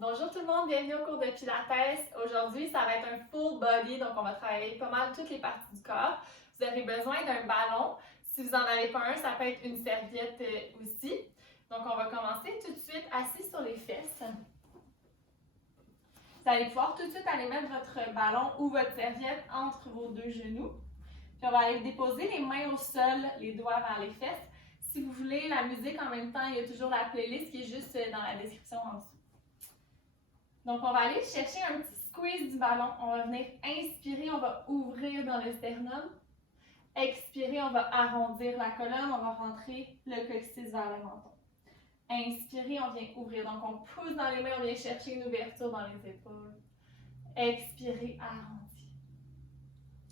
Bonjour tout le monde, bienvenue au cours de Pilates. Aujourd'hui, ça va être un full body, donc on va travailler pas mal toutes les parties du corps. Vous avez besoin d'un ballon. Si vous n'en avez pas un, ça peut être une serviette aussi. Donc on va commencer tout de suite assis sur les fesses. Vous allez pouvoir tout de suite aller mettre votre ballon ou votre serviette entre vos deux genoux. Puis on va aller déposer les mains au sol, les doigts vers les fesses. Si vous voulez la musique en même temps, il y a toujours la playlist qui est juste dans la description en dessous. Donc, on va aller chercher un petit squeeze du ballon. On va venir inspirer, on va ouvrir dans le sternum. Expirer, on va arrondir la colonne, on va rentrer le coccyx vers le menton. Inspirer, on vient ouvrir. Donc, on pousse dans les mains, on vient chercher une ouverture dans les épaules. Expirer, arrondir.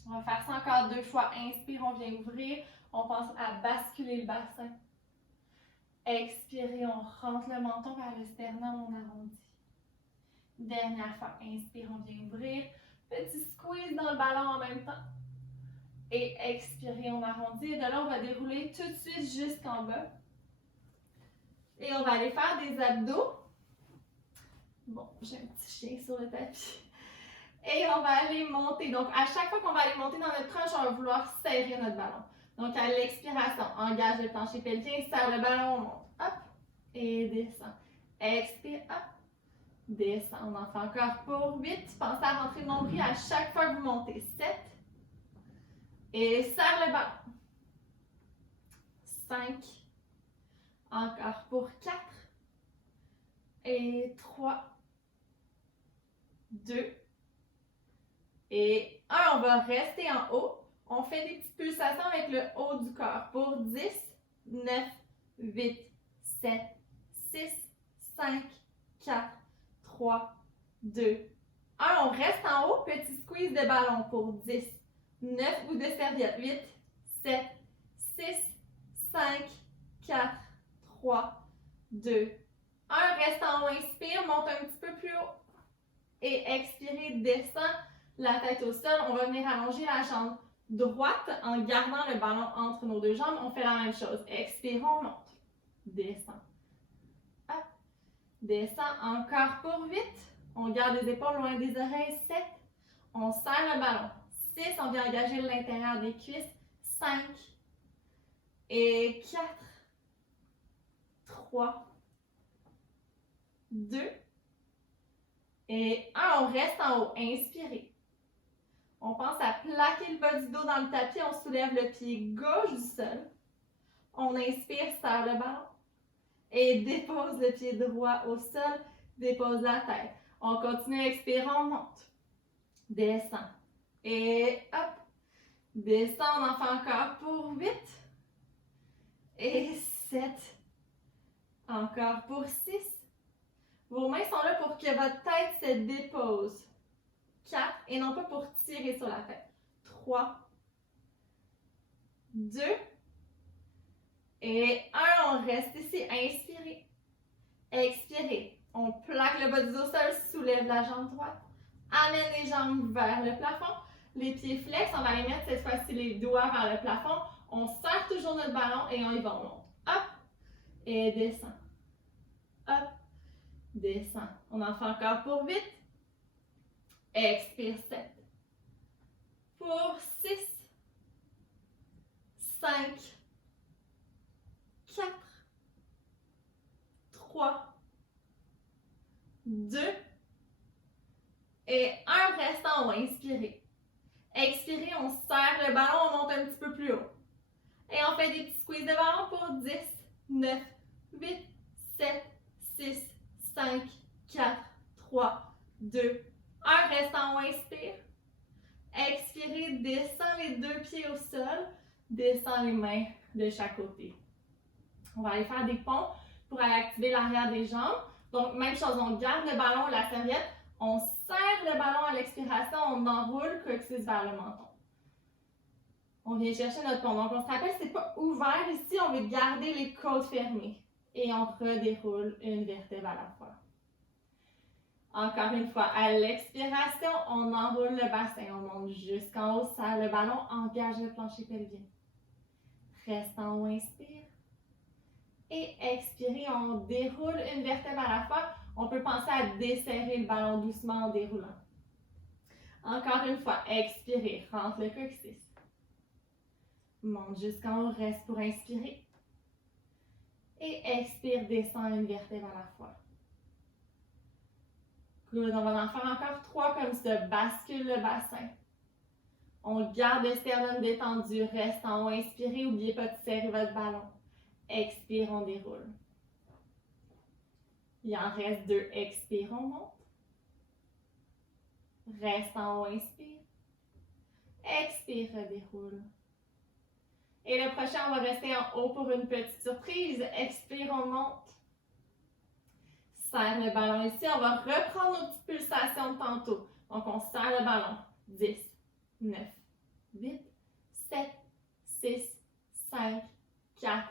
On va faire ça encore 2 fois. Inspire, on vient ouvrir. On pense à basculer le bassin. Expirer, on rentre le menton vers le sternum, on arrondit. Dernière fois, inspire, on vient ouvrir. Petit squeeze dans le ballon en même temps. Et expirer, on arrondit. Et de là, on va dérouler tout de suite jusqu'en bas. Et on va aller faire des abdos. Bon, j'ai un petit chien sur le tapis. Et on va aller monter. Donc, à chaque fois qu'on va aller monter dans notre crunch, on va vouloir serrer notre ballon. Donc, à l'expiration, engage le plancher pelvien, serre le ballon, on monte. Hop, et descend. Expire, hop. Descend, on en fait encore pour 8. Pensez à rentrer le nombril à chaque fois que vous montez. 7. Et serre le ballon. 5. Encore pour 4. Et 3. 2. Et 1. On va rester en haut. On fait des petites pulsations avec le haut du corps pour 10, 9, 8, 7, 6, 5, 4, 3, 2, 1. On reste en haut. Petit squeeze de ballon pour 10, 9 ou de serviette. 8, 7, 6, 5, 4, 3, 2, 1. Reste en haut. Inspire, monte un petit peu plus haut. Et expirez, descend la tête au sol. On va venir allonger la jambe droite en gardant le ballon entre nos deux jambes. On fait la même chose. Expire, on monte. Descend. Hop. Descend encore pour 8. On garde les épaules loin des oreilles. 7. On serre le ballon. 6. On vient engager l'intérieur des cuisses. 5. Et 4. 3. 2. Et 1. On reste en haut. Inspirez. On pense à plaquer le bas du dos dans le tapis. On soulève le pied gauche du sol. On inspire, serre le ballon. Et dépose le pied droit au sol. Dépose la tête. On continue, expire, on monte. Descend. Et hop. Descend, on en fait encore pour 8. Et 7. Encore pour 6. Vos mains sont là pour que votre tête se dépose. 4. Et non pas pour tirer sur la tête. 3. 2. Et 1. On reste ici. Inspirez. Expirez. On plaque le bas du dos au sol, soulève la jambe droite. Amène les jambes vers le plafond. Les pieds flex. On va aller mettre cette fois-ci les doigts vers le plafond. On serre toujours notre ballon et on y va. On monte. Hop. Et descend. Hop. Descend. On en fait encore pour 8. Expire 7. Pour 6. 5. 4. 3. 2. Et 1. Reste en haut. Inspirez. Expirez. On serre le ballon. On monte un petit peu plus haut. Et on fait des petits squeezes de ballon pour 10, 9, 8, 7, 6, 5, 4, 3, 2, 1. Reste en haut. Inspire. Expirez. Descends les deux pieds au sol. Descends les mains de chaque côté. On va aller faire des ponts pour aller activer l'arrière des jambes. Donc, même chose, on garde le ballon, la serviette, on serre le ballon à l'expiration, on enroule coccyx vers le menton. On vient chercher notre pont. Donc, on se rappelle, c'est pas ouvert ici, on veut garder les côtes fermées. Et on redéroule une vertèbre à la fois. Encore une fois, à l'expiration, on enroule le bassin, on monte jusqu'en haut, serre le ballon, engage le plancher pelvien. Reste en haut, inspire. Et expirez, on déroule une vertèbre à la fois. On peut penser à desserrer le ballon doucement en déroulant. Encore une fois, expirez, rentre le coccyx. Monte jusqu'en haut, reste pour inspirer. Et expire, descend une vertèbre à la fois. Good, on va en faire encore 3 comme ça, bascule le bassin. On garde le sternum détendu, reste en haut, inspirez, n'oubliez pas de serrer votre ballon. Expire, on déroule. Il en reste 2, expire, on monte. Reste en haut, inspire. Expire, redéroule. Et le prochain, on va rester en haut pour une petite surprise. Expire, on monte. Serre le ballon ici. On va reprendre nos petites pulsations de tantôt. Donc, on serre le ballon. 10, 9, 8, 7, 6, 5, 4,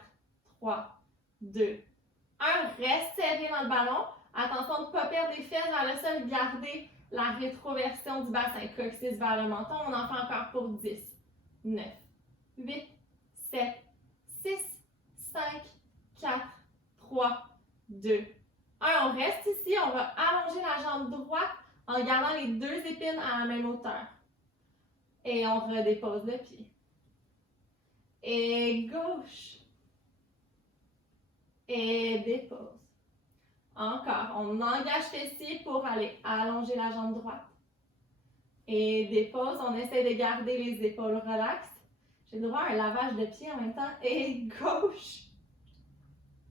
3, 2, 1. Reste serré dans le ballon. Attention de ne pas perdre les fesses vers le sol. Gardez la rétroversion du bassin. Coccyx vers le menton. On en fait encore pour 10, 9, 8, 7, 6, 5, 4, 3, 2, 1. On reste ici. On va allonger la jambe droite en gardant les 2 épines à la même hauteur. Et on redépose le pied. Et gauche. Et dépose. Encore. On engage fessier pour aller allonger la jambe droite. Et dépose. On essaie de garder les épaules relaxes. J'ai le droit à un lavage de pied en même temps. Et gauche.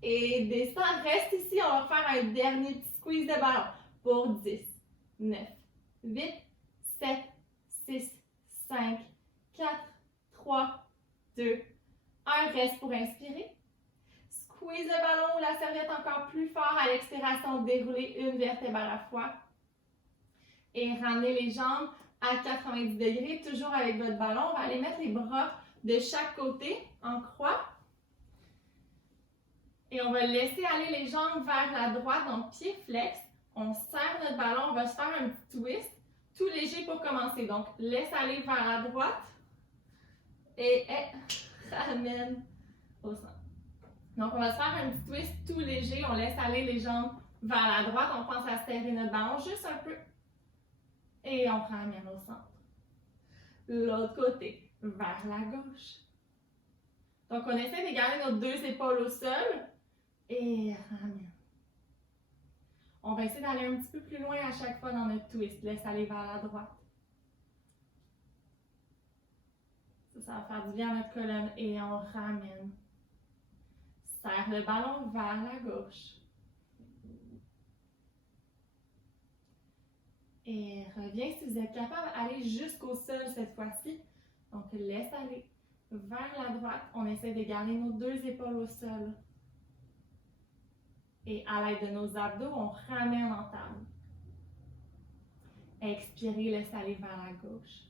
Et descend. Reste ici. On va faire un dernier petit squeeze de ballon. Pour 10, 9, 8, 7, 6, 5, 4, 3, 2, 1. Reste pour inspirer. Squeeze le ballon ou la serviette encore plus fort à l'expiration. Déroulez une vertèbre à la fois. Et ramenez les jambes à 90 degrés, toujours avec votre ballon. On va aller mettre les bras de chaque côté en croix. Et on va laisser aller les jambes vers la droite, donc pied flex. On serre notre ballon, on va se faire un petit twist, tout léger pour commencer. Donc, laisse aller vers la droite et ramène au centre. Donc, on va se faire un petit twist tout léger. On laisse aller les jambes vers la droite. On pense à serrer notre ballon juste un peu. Et on ramène au centre. L'autre côté, vers la gauche. Donc, on essaie de garder nos 2 épaules au sol. Et ramène. On va essayer d'aller un petit peu plus loin à chaque fois dans notre twist. Laisse aller vers la droite. Ça va faire du bien à notre colonne. Et on ramène. Serre le ballon vers la gauche. Et reviens si vous êtes capable d'aller jusqu'au sol cette fois-ci. Donc, laisse aller vers la droite. On essaie de garder nos 2 épaules au sol. Et à l'aide de nos abdos, on ramène en table. Expirez, laisse aller vers la gauche.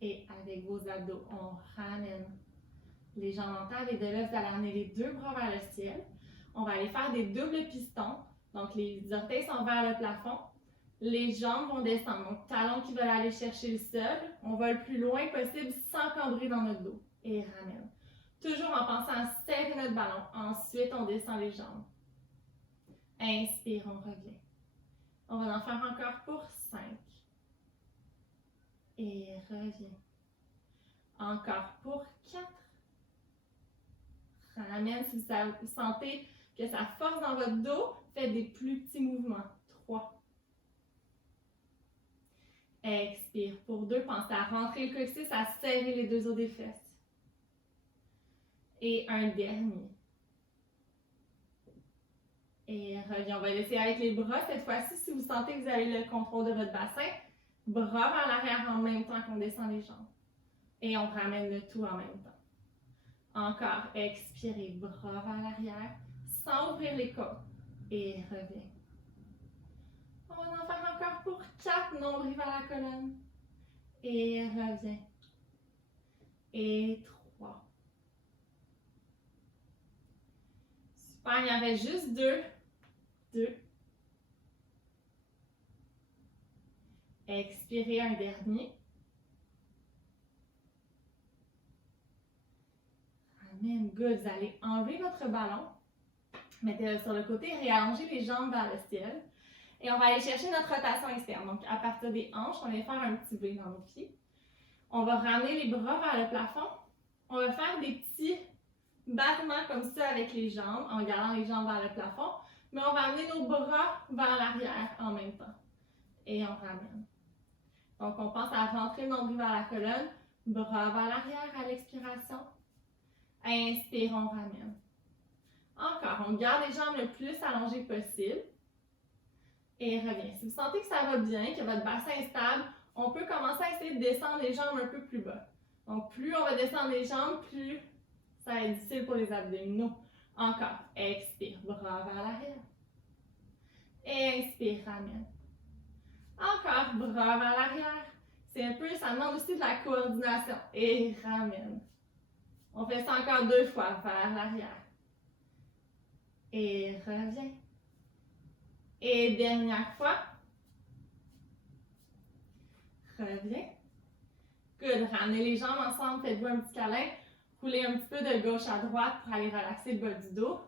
Et avec vos abdos, on ramène les jambes en table. Et de là, vous allez amener les 2 bras vers le ciel. On va aller faire des doubles pistons. Donc, les orteils sont vers le plafond. Les jambes vont descendre. Donc, talons qui veulent aller chercher le sol. On va le plus loin possible sans cambrer dans notre dos. Et ramène. Toujours en pensant à serrer notre ballon. Ensuite, on descend les jambes. Inspire, on revient. On va en faire encore pour 5. Et reviens. Encore pour 4. Ramène si vous sentez que ça force dans votre dos. Faites des plus petits mouvements. 3. Expire pour 2. Pensez à rentrer le coccyx, à serrer les 2 os des fesses. Et un dernier. Et reviens. On va laisser avec les bras cette fois-ci. Si vous sentez que vous avez le contrôle de votre bassin, bras vers l'arrière en même temps qu'on descend les jambes. Et on ramène le tout en même temps. Encore, expirez, bras vers l'arrière, sans ouvrir les côtes. Et reviens. On va en faire encore pour 4, nombril vers la colonne. Et reviens. Et 3. Super, il y en avait juste 2. 2. Expirez un dernier. Ramen. Good. Vous allez enlever votre ballon. Mettez-le sur le côté. Réallongez les jambes vers le ciel. Et on va aller chercher notre rotation externe. Donc, à partir des hanches, on va faire un petit V dans nos pieds. On va ramener les bras vers le plafond. On va faire des petits battements comme ça avec les jambes, en gardant les jambes vers le plafond. Mais on va amener nos bras vers l'arrière en même temps. Et on ramène. Donc, on pense à rentrer le nombril vers la colonne, bras vers l'arrière à l'expiration. Inspire, on ramène. Encore, on garde les jambes le plus allongées possible. Et revient. Si vous sentez que ça va bien, que votre bassin est stable, on peut commencer à essayer de descendre les jambes un peu plus bas. Donc, plus on va descendre les jambes, plus ça va être difficile pour les abdominaux. Encore, expire, bras vers l'arrière. Inspire, ramène. Encore, bras vers l'arrière. C'est un peu, ça demande aussi de la coordination. Et ramène. On fait ça encore 2 fois, vers l'arrière. Et reviens. Et dernière fois. Reviens. Good. Ramenez les jambes ensemble, faites-vous un petit câlin. Roulez un petit peu de gauche à droite pour aller relaxer le bas du dos.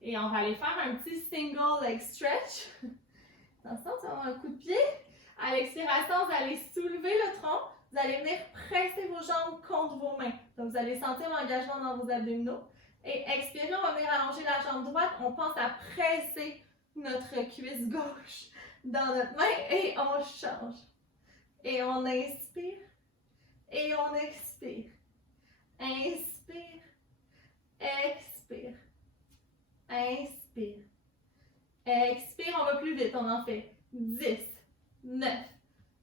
Et on va aller faire un petit single leg stretch. Attention, tu vas avoir un coup de pied. À l'expiration, vous allez soulever le tronc. Vous allez venir presser vos jambes contre vos mains. Donc, vous allez sentir l'engagement dans vos abdominaux. Et expirez, on va venir allonger la jambe droite. On pense à presser notre cuisse gauche dans notre main et on change. Et on inspire. Et on expire. Inspire. Expire. Inspire. Expire, on va plus vite. On en fait 10, 9,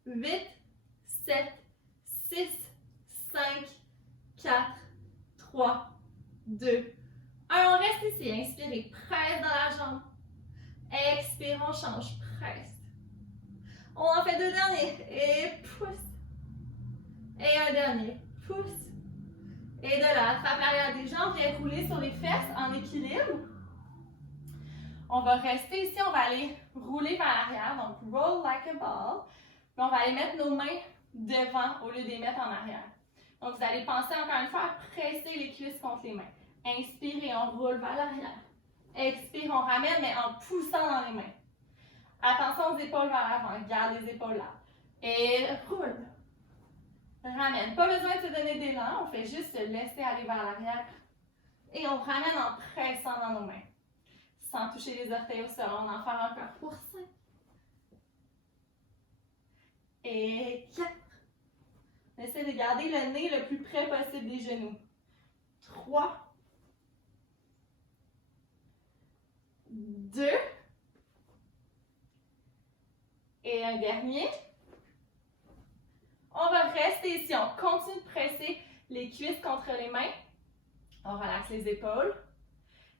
8, 7, 6, 5, 4, 3, 2, 1. On reste ici. Inspirez, presse dans la jambe. Expire, on change, presse. On en fait 2 derniers. Et pousse. Et un dernier. Pousse. Et de là, attrape l'arrière des jambes, viens rouler sur les fesses en équilibre. On va rester ici, on va aller rouler vers l'arrière, donc roll like a ball. Puis on va aller mettre nos mains devant au lieu de les mettre en arrière. Donc vous allez penser encore une fois à presser les cuisses contre les mains. Inspire et on roule vers l'arrière. Expire, on ramène, mais en poussant dans les mains. Attention aux épaules vers l'avant, garde les épaules là. Et roule. Ramène. Pas besoin de se donner d'élan, on fait juste se laisser aller vers l'arrière. Et on ramène en pressant dans nos mains. Sans toucher les orteils au sol, on en fait encore pour 5. Et 4. On essaie de garder le nez le plus près possible des genoux. 3. 2. Et un dernier. On va rester ici. On continue de presser les cuisses contre les mains. On relaxe les épaules.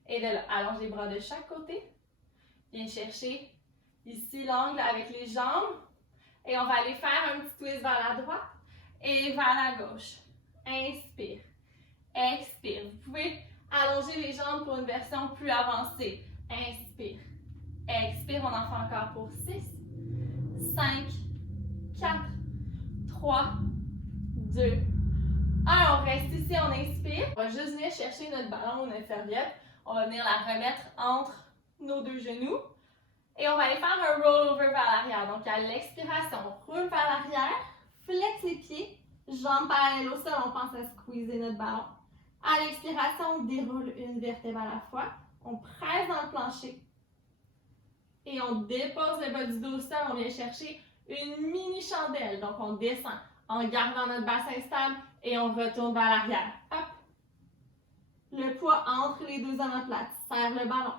Et de là, allonge les bras de chaque côté. Viens chercher ici l'angle avec les jambes. Et on va aller faire un petit twist vers la droite et vers la gauche. Inspire. Expire. Vous pouvez allonger les jambes pour une version plus avancée. Inspire. Expire. On en fait encore pour 6, 5, 4, 3, 2, 1. On reste ici, on inspire. On va juste venir chercher notre ballon ou notre serviette. On va venir la remettre entre nos 2 genoux. Et on va aller faire un roll-over vers l'arrière. Donc, à l'expiration, on roule vers l'arrière, flex les pieds, jambes parallèles au sol, on pense à squeezer notre ballon. À l'expiration, on déroule une vertèbre à la fois. On presse dans le plancher. Et on dépose le bas du dos au sol. On vient chercher une mini chandelle. Donc, on descend en gardant notre bassin stable et on retourne vers l'arrière. Hop! Le poids entre les 2 omoplates. Serre le ballon.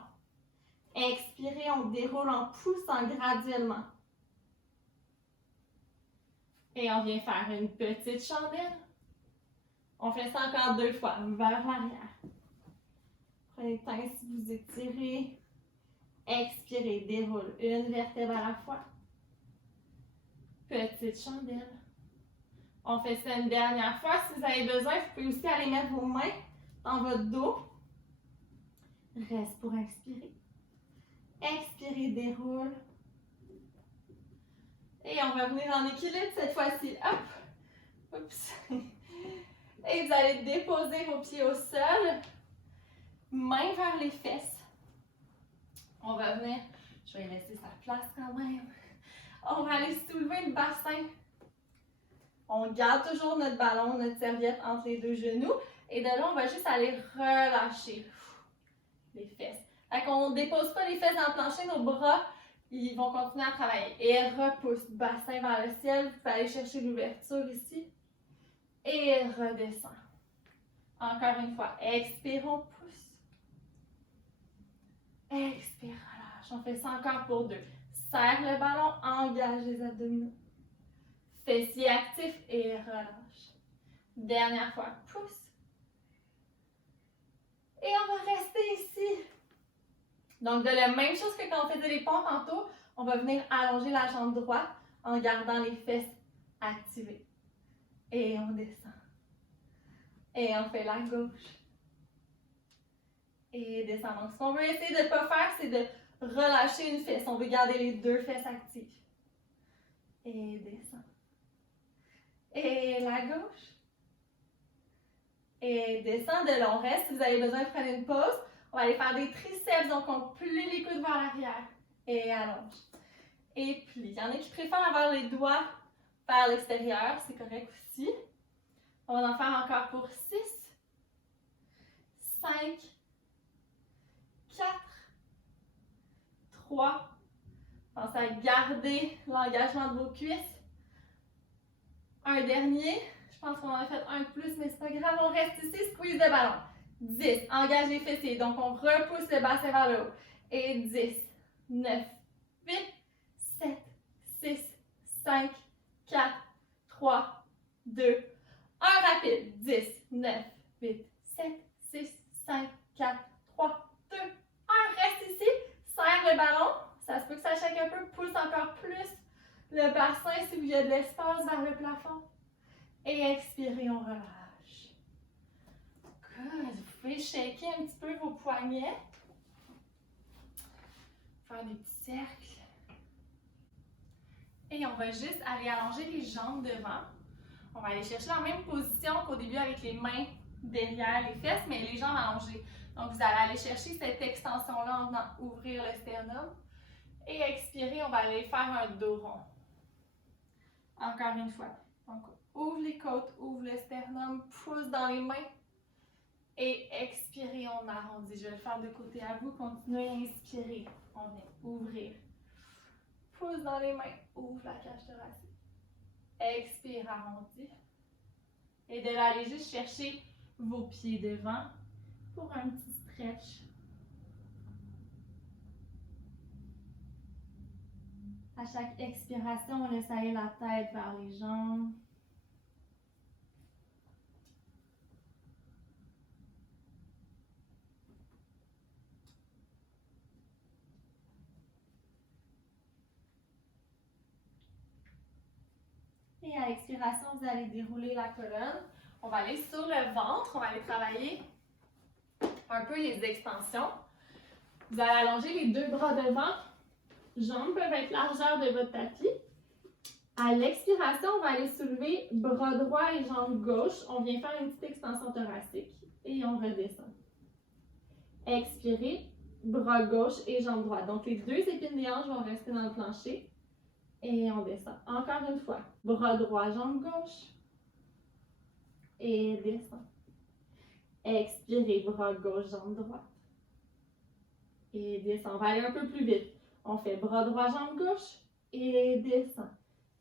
Expirez, on déroule en poussant graduellement. Et on vient faire une petite chandelle. On fait ça encore 2 fois, vers l'arrière. Prenez le temps si vous étirez. Expirez, déroule une vertèbre à la fois. Petite chandelle. On fait ça une dernière fois. Si vous avez besoin, vous pouvez aussi aller mettre vos mains dans votre dos. Reste pour inspirer. Expirez, déroule. Et on va venir en équilibre cette fois-ci. Hop! Oups! Et vous allez déposer vos pieds au sol, main vers les fesses. On va venir, je vais laisser sa place quand même. On va aller soulever le bassin. On garde toujours notre ballon, notre serviette entre les deux genoux. Et de là, on va juste aller relâcher les fesses. Fait qu'on ne dépose pas les fesses dans le plancher, nos bras, ils vont continuer à travailler. Et repousse, bassin vers le ciel. Vous pouvez aller chercher l'ouverture ici. Et redescend. Encore une fois, expire, on pousse. Expire, relâche. On fait ça encore pour 2. Serre le ballon, engage les abdominaux. Fessiers actifs et relâche. Dernière fois, pousse. Et on va rester ici. Donc, de la même chose que quand on faisait les pompes tantôt, on va venir allonger la jambe droite en gardant les fesses activées. Et on descend. Et on fait la gauche. Et descend. Donc, ce qu'on veut essayer de ne pas faire, c'est de relâcher une fesse. On veut garder les 2 fesses actives. Et descend. Et la gauche. Et descend de là. On reste. Si vous avez besoin de prendre une pause, on va aller faire des triceps. Donc, on plie les coudes vers l'arrière. Et allonge. Et plie. Il y en a qui préfèrent avoir les doigts vers l'extérieur. C'est correct aussi. On va en faire encore pour 6, 5, 4, 3. Pensez à garder l'engagement de vos cuisses. Un dernier. Je pense qu'on en a fait un de plus, mais c'est pas grave. On reste ici, squeeze le ballon. 10. Engage les fessiers. Donc, on repousse le bassin vers le haut. Et 10, 9, 8, 7, 6, 5, 4, 3, 2, 1. Rapide. 10, 9, 8, 7, 6, 5, 4, 3, 2, 1. Reste ici. Serre le ballon. Ça se peut que ça shake un peu. Pousse encore plus le bassin s'il y a de l'espace vers le plafond. Et expirez, on relâche. Good. Vous pouvez shaker un petit peu vos poignets. Faire des petits cercles. Et on va juste aller allonger les jambes devant. On va aller chercher la même position qu'au début avec les mains derrière les fesses, mais les jambes allongées. Donc, vous allez aller chercher cette extension-là en venant ouvrir le sternum. Et expirer, on va aller faire un dos rond. Encore une fois. Donc, ouvre les côtes, ouvre le sternum, pousse dans les mains. Et expirez, on arrondit. Je vais le faire de côté à vous. Continuez à inspirer. On vient ouvrir. Pousse dans les mains, ouvre la cage thoracique. Expire, arrondi. Et de là, allez juste chercher vos pieds devant pour un petit stretch. À chaque expiration, on laisse aller la tête vers les jambes. Et à l'expiration, vous allez dérouler la colonne. On va aller sur le ventre. On va aller travailler un peu les extensions. Vous allez allonger les 2 bras devant. Jambes peuvent être largeur de votre tapis. À l'expiration, on va aller soulever bras droit et jambe gauche. On vient faire une petite extension thoracique et on redescend. Expirez, bras gauche et jambe droite. Donc, les 2 épines des hanches vont rester dans le plancher. Et on descend. Encore une fois. Bras droit, jambe gauche. Et descend. Expirez, bras gauche, jambe droite. Et descend. On va aller un peu plus vite. On fait bras droit, jambe gauche. Et descend.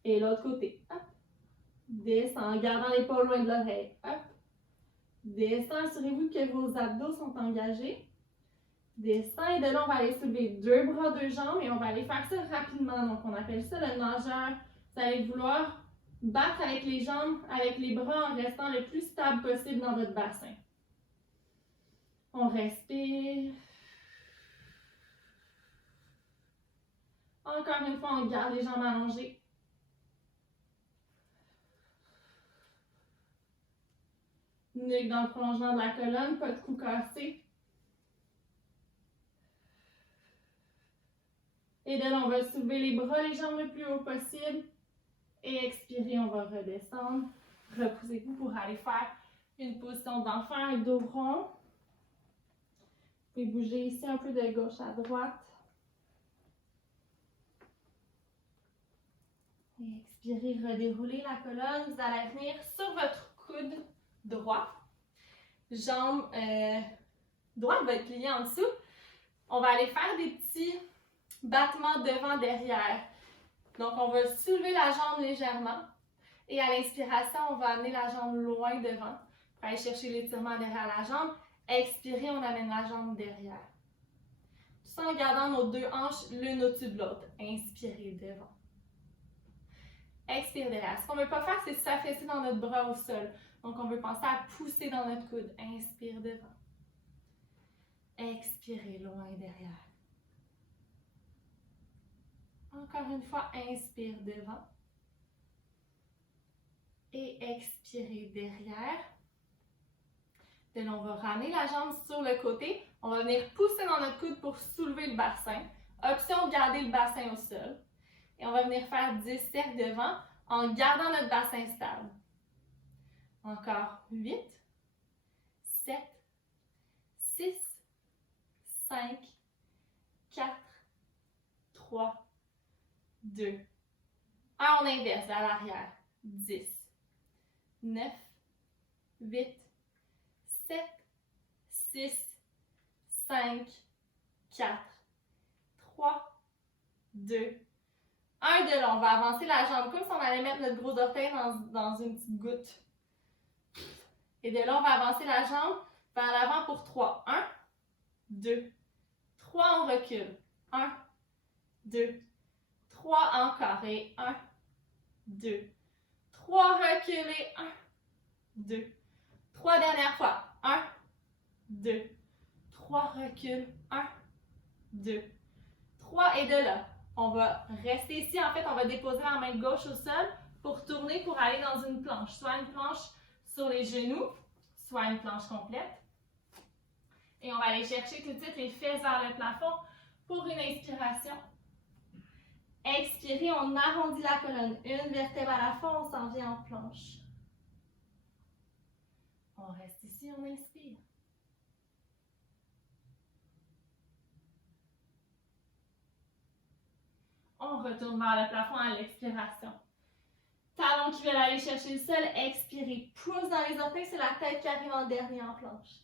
Et l'autre côté. Hop. Descend en gardant l'épaule loin de l'oreille. Hop. Descend. Assurez-vous que vos abdos sont engagés. Descend et de là, on va aller soulever 2 bras, 2 jambes et on va aller faire ça rapidement. Donc, on appelle ça le nageur. Vous allez vouloir battre avec les jambes, avec les bras en restant le plus stable possible dans votre bassin. On respire. Encore une fois, on garde les jambes allongées. Nuque dans le prolongement de la colonne, pas de cou cassé. Et de là, on va soulever les bras, les jambes le plus haut possible. Et expirer, on va redescendre. Repoussez-vous pour aller faire Une position d'enfant, un dos rond. Et bouger ici un peu de gauche à droite. Et expirez, redéroulez la colonne. Vous allez venir sur votre coude droit. Jambe droite va être pliée en dessous. On va aller faire des petits battements devant-derrière. Donc, on va soulever la jambe légèrement. Et à l'inspiration, on va amener la jambe loin devant. Pour aller chercher l'étirement derrière la jambe. Expirez, on amène la jambe derrière. Tout ça en gardant nos deux hanches l'une au-dessus de l'autre. Inspirez devant. Expire derrière. Ce qu'on ne veut pas faire, c'est s'affaisser dans notre bras au sol. Donc, on veut penser à pousser dans notre coude. Inspire devant. Expirez loin derrière. Encore une fois, inspire devant. Et expirez derrière. De là, on va ramener la jambe sur le côté. On va venir pousser dans notre coude pour soulever le bassin. Option de garder le bassin au sol. Et on va venir faire 10 cercles devant en gardant notre bassin stable. Encore 8, 7, 6, 5, 4, 3, 2, 1. On inverse vers l'arrière. 10, 9, 8, 7, 6, 5, 4, 3, 2, 1. De là, on va avancer la jambe comme si on allait mettre notre gros orteil dans une petite goutte. Et de là, on va avancer la jambe vers l'avant pour 3. 1, 2, 3, on recule. 1, 2, 3, encore. Et 1, 2, 3, reculez. 1, 2, 3, dernière fois. 1, 2, 3, recule. 1, 2, 3. Et de là, on va rester ici. En fait, on va déposer la main gauche au sol pour tourner pour aller dans une planche. Soit une planche sur les genoux, soit une planche complète. Et on va aller chercher tout de suite les fesses vers le plafond pour une inspiration. Expirez, on arrondit la colonne. Une vertèbre à la fois, on s'en vient en planche. On reste ici, on inspire. On retourne vers le plafond à l'expiration. Talons qui veulent aller chercher le sol, expirez. Pouce dans les orteils, c'est la tête qui arrive en dernier en planche.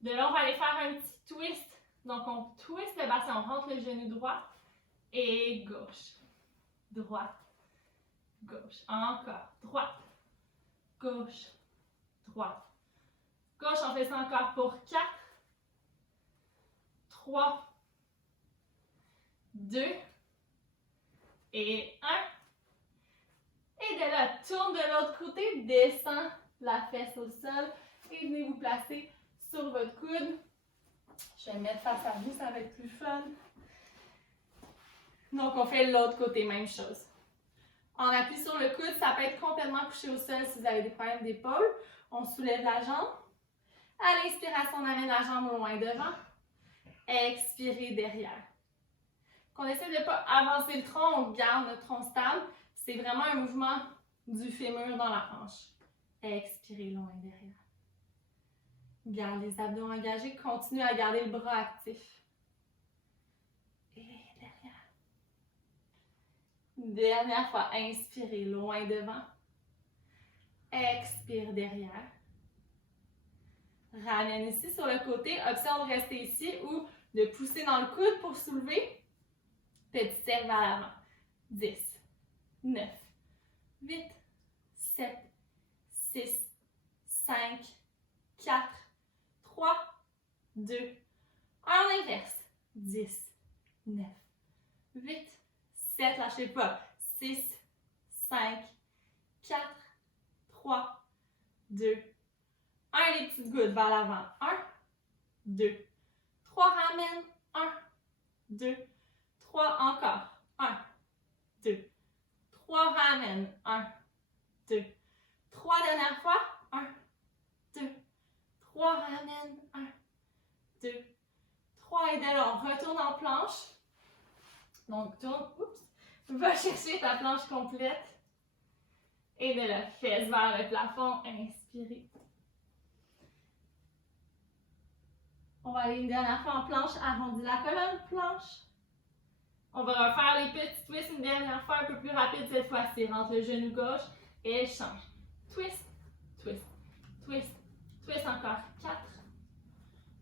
De là, on va aller faire un petit twist. Donc, on twist le bassin, on rentre le genou droit et gauche. Droite, gauche. Encore. Droite, gauche, droite. Gauche, on fait ça encore pour 4, 3, 2 et 1. Et de là, tourne de l'autre côté, descend la fesse au sol et venez vous placer sur votre coude. Je vais me mettre face à vous, ça va être plus fun. Donc, on fait l'autre côté, même chose. On appuie sur le coude, ça peut être complètement couché au sol si vous avez des problèmes d'épaule. On soulève la jambe. À l'inspiration, on amène la jambe loin devant. Expirez derrière. Qu'on essaie de ne pas avancer le tronc, on garde notre tronc stable. C'est vraiment un mouvement du fémur dans la hanche. Expirez loin derrière. Garde les abdos engagés. Continuez à garder le bras actif. Et derrière. Dernière fois. Inspirez loin devant. Expire derrière. Ramène ici sur le côté. Option de rester ici ou de pousser dans le coude pour soulever. Petit cercle vers l'avant. 10, 9, 8, 7, 6, 5, 4, 3, 2, 1. On inverse. 10, 9, 8, 7, lâchez pas. 6, 5, 4, 3, 2, 1. Les petites gouttes vers l'avant. 1, 2, 3. Ramène. 1, 2, 3. Encore. 1, 2, 3. Ramène. 1, 2, 3. Dernière fois. 1, 2, 3. Ramène. 1, 2, 3. Et de là, on retourne en planche. Donc, tourne. Oups. Va chercher ta planche complète. Et de la fesse vers le plafond. Inspire. expirez. On va aller une dernière fois en planche, arrondis la colonne, planche. On va refaire les petits twists une dernière fois, un peu plus rapide cette fois-ci. Rentre le genou gauche et échange. Twist, twist, twist, twist encore. 4,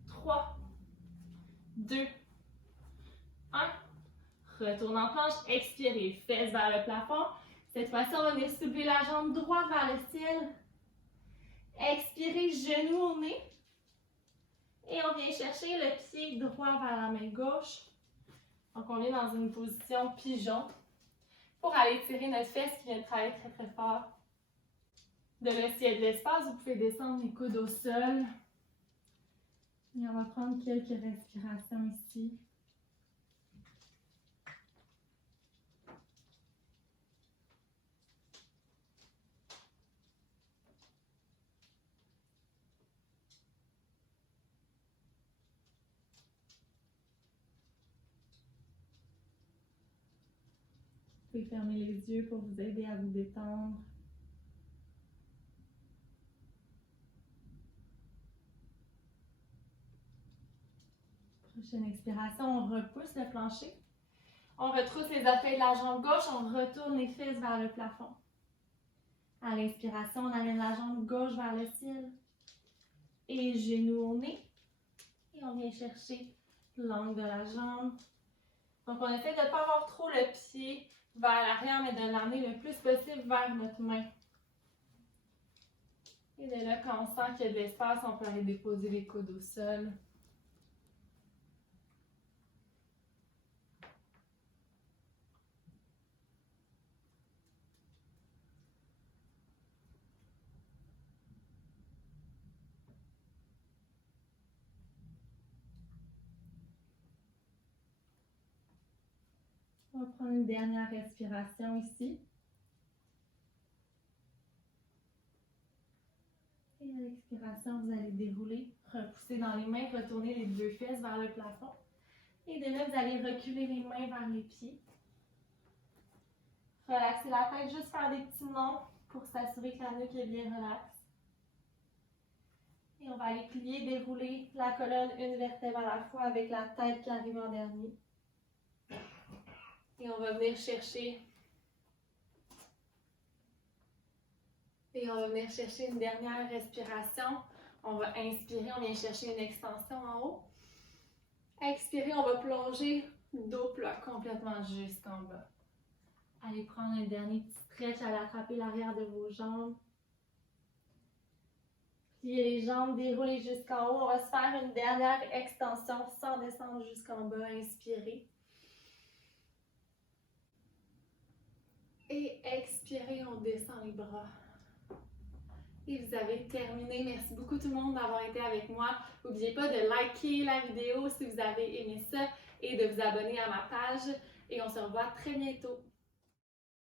3, 2, 1. Retourne en planche, expirez, fesses vers le plafond. Cette fois-ci, on va venir soulever la jambe droite vers le ciel. Expirez, genou au nez. Et on vient chercher le pied droit vers la main gauche. Donc, on vient dans une position pigeon pour aller tirer notre fesse qui vient de travailler très très fort. De là, s'il y a de l'espace, vous pouvez descendre les coudes au sol. Et on va prendre quelques respirations ici. Vous pouvez fermer les yeux pour vous aider à vous détendre. Prochaine expiration, on repousse le plancher. On retrousse les orteils de la jambe gauche, on retourne les fesses vers le plafond. À l'inspiration, on amène la jambe gauche vers le ciel. Et genou au nez. Et on vient chercher l'angle de la jambe. Donc, on essaie de ne pas avoir trop le pied vers l'arrière, mais de l'amener le plus possible vers notre main. Et de là, quand on sent qu'il y a de l'espace, on peut aller déposer les coudes au sol. On va prendre une dernière respiration ici. Et à l'expiration, vous allez dérouler, repousser dans les mains, retourner les deux fesses vers le plafond. Et de là, vous allez reculer les mains vers les pieds. Relaxer la tête, juste faire des petits nons pour s'assurer que la nuque est bien relaxe. Et on va aller plier, dérouler la colonne une vertèbre à la fois avec la tête qui arrive en dernier. Et on va venir chercher. Et on va venir chercher une dernière respiration. On va inspirer, on vient chercher une extension en haut. Expirer, on va plonger dos plat complètement jusqu'en bas. Allez prendre un dernier petit stretch, allez attraper l'arrière de vos jambes. Pliez les jambes, déroulez jusqu'en haut. On va se faire une dernière extension sans descendre jusqu'en bas. Inspirez. Et expirez, on descend les bras. Et vous avez terminé. Merci beaucoup tout le monde d'avoir été avec moi. N'oubliez pas de liker la vidéo si vous avez aimé ça et de vous abonner à ma page. Et on se revoit très bientôt.